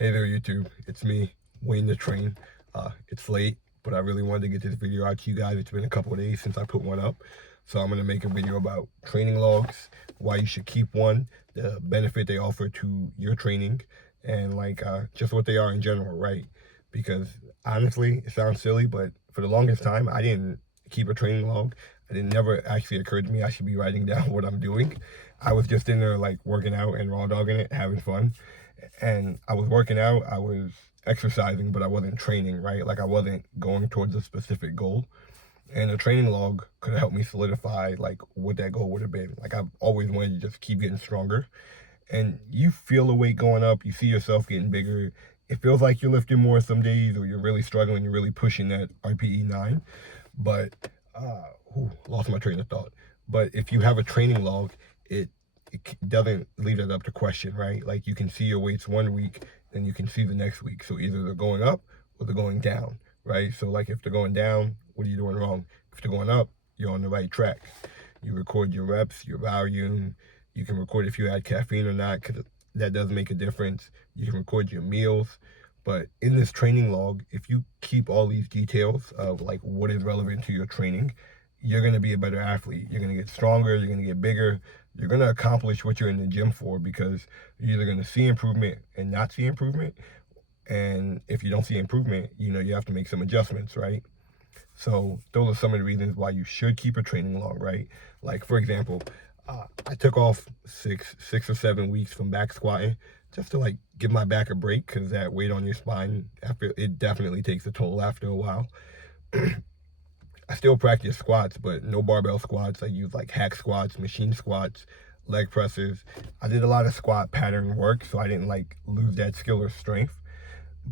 Hey there, YouTube. It's me, Wayne the Train. It's late, but I really wanted to get this video out to you guys. It's been a couple of days since I put one up. So I'm going to make a video about training logs, why you should keep one, the benefit they offer to your training, and just what they are in general, right? Because honestly, it sounds silly, but for the longest time, I didn't keep a training log. It never actually occurred to me I should be writing down what I'm doing. I was just in there like working out and raw dogging it, having fun. And I was working out, I was exercising, but I wasn't training, right? Like I wasn't going towards a specific goal. And a training log could help me solidify like what that goal would have been. Like I've always wanted to just keep getting stronger. And you feel the weight going up, you see yourself getting bigger. It feels like you're lifting more some days, or you're really struggling, you're really pushing that RPE 9. But lost my train of thought. But if you have a training log, it doesn't leave that up to question, right? Like you can see your weights one week, then you can see the next week. So either they're going up or they're going down, right? So like if they're going down, what are you doing wrong? If they're going up, you're on the right track. You record your reps, your volume. You can record if you had caffeine or not, because that does make a difference. You can record your meals. But in this training log, if you keep all these details of like what is relevant to your training, you're going to be a better athlete. You're going to get stronger. You're going to get bigger. You're going to accomplish what you're in the gym for, because you're either going to see improvement and not see improvement. And if you don't see improvement, you have to make some adjustments, right? So those are some of the reasons why you should keep a training log, right? Like, for example, I took off six or 7 weeks from back squatting just to like give my back a break, because that weight on your spine, after it definitely takes a toll after a while. I still practice squats, but no barbell squats. I use like hack squats, machine squats, leg presses. I did a lot of squat pattern work, so I didn't like lose that skill or strength.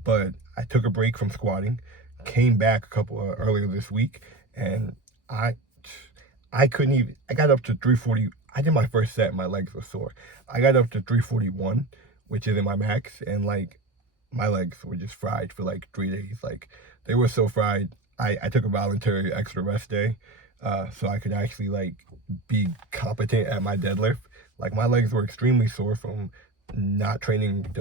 But I took a break from squatting, came back earlier this week, and I couldn't even. I got up to 340. I did my first set, my legs were sore. I got up to 341, which isn't my max, and like my legs were just fried for like 3 days. Like they were so fried. I took a voluntary extra rest day, so I could actually like be competent at my deadlift. Like my legs were extremely sore from not training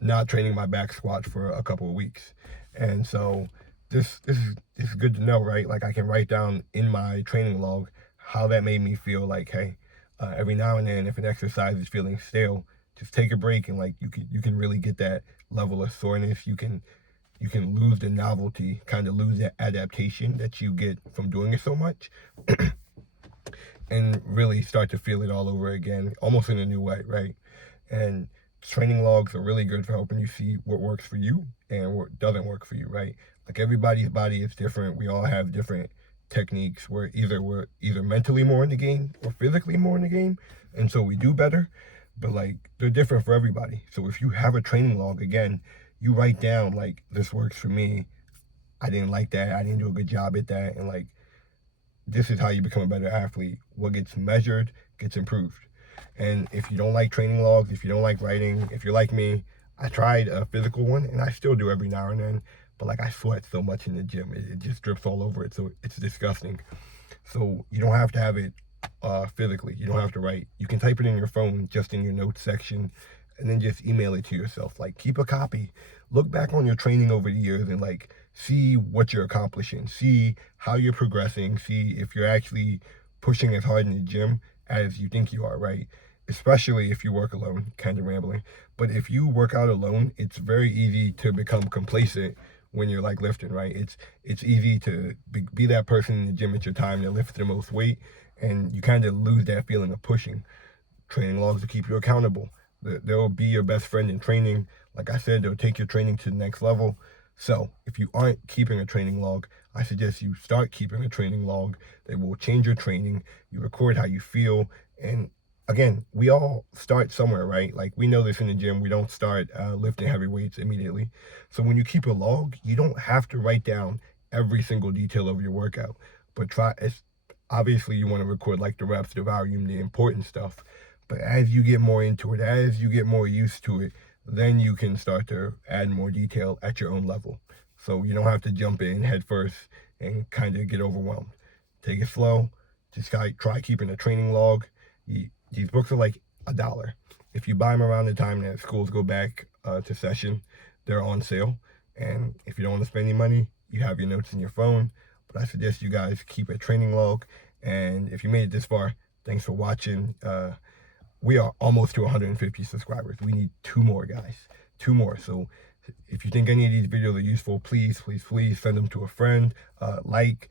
not training my back squat for a couple of weeks. And so this is good to know, right? Like I can write down in my training log how that made me feel. Like, hey, every now and then, if an exercise is feeling stale, just take a break, and like you can really get that level of soreness. You can lose the novelty, kind of lose that adaptation that you get from doing it so much, and really start to feel it all over again, almost in a new way, right? And training logs are really good for helping you see what works for you and what doesn't work for you, right? Like everybody's body is different. We all have different techniques. We're either mentally more in the game or physically more in the game, and so we do better. But like they're different for everybody. So if you have a training log, again, you write down like, this works for me. I didn't like that. I didn't do a good job at that. And like, this is how you become a better athlete. What gets measured gets improved. And if you don't like training logs, if you don't like writing, if you're like me, I tried a physical one, and I still do every now and then, but like I sweat so much in the gym, it just drips all over it. So it's disgusting. So you don't have to have it physically. You don't have to write. You can type it in your phone, just in your notes section, and then just email it to yourself. Like keep a copy. Look back on your training over the years and like see what you're accomplishing. See how you're progressing. See if you're actually pushing as hard in the gym as you think you are, right? Especially if you work alone, kind of rambling. But if you work out alone, it's very easy to become complacent when you're like lifting, right? It's easy to be that person in the gym at your time that lifts the most weight, and you kind of lose that feeling of pushing. Training logs will keep you accountable. They'll be your best friend in training. Like I said, they'll take your training to the next level. So if you aren't keeping a training log, I suggest you start keeping a training log. They will change your training. You record how you feel. And again, we all start somewhere, right? Like we know this in the gym. We don't start lifting heavy weights immediately. So when you keep a log, you don't have to write down every single detail of your workout. But obviously you want to record like the reps, the volume, the important stuff. But as you get more into it, as you get more used to it, then you can start to add more detail at your own level. So you don't have to jump in head first and kind of get overwhelmed. Take it slow. Just try keeping a training log. These books are like $1. If you buy them around the time that schools go back to Session. They're on sale. And if you don't want to spend any money, you have your notes in your phone. But I suggest you guys keep a training log. And if you made it this far, thanks for watching. We are almost to 150 subscribers. We need 2 more, guys. 2 more. So if you think any of these videos are useful, please send them to a friend. Like.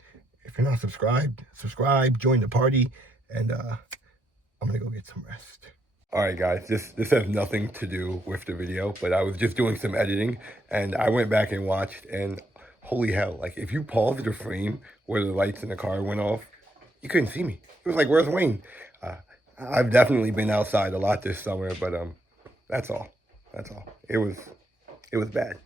If you're not subscribed, subscribe, join the party, and I'm gonna go get some rest. All right, guys, this has nothing to do with the video, but I was just doing some editing, and I went back and watched, and holy hell, like, if you paused the frame where the lights in the car went off, you couldn't see me. It was like, where's Wayne? I've definitely been outside a lot this summer, but that's all. It was bad.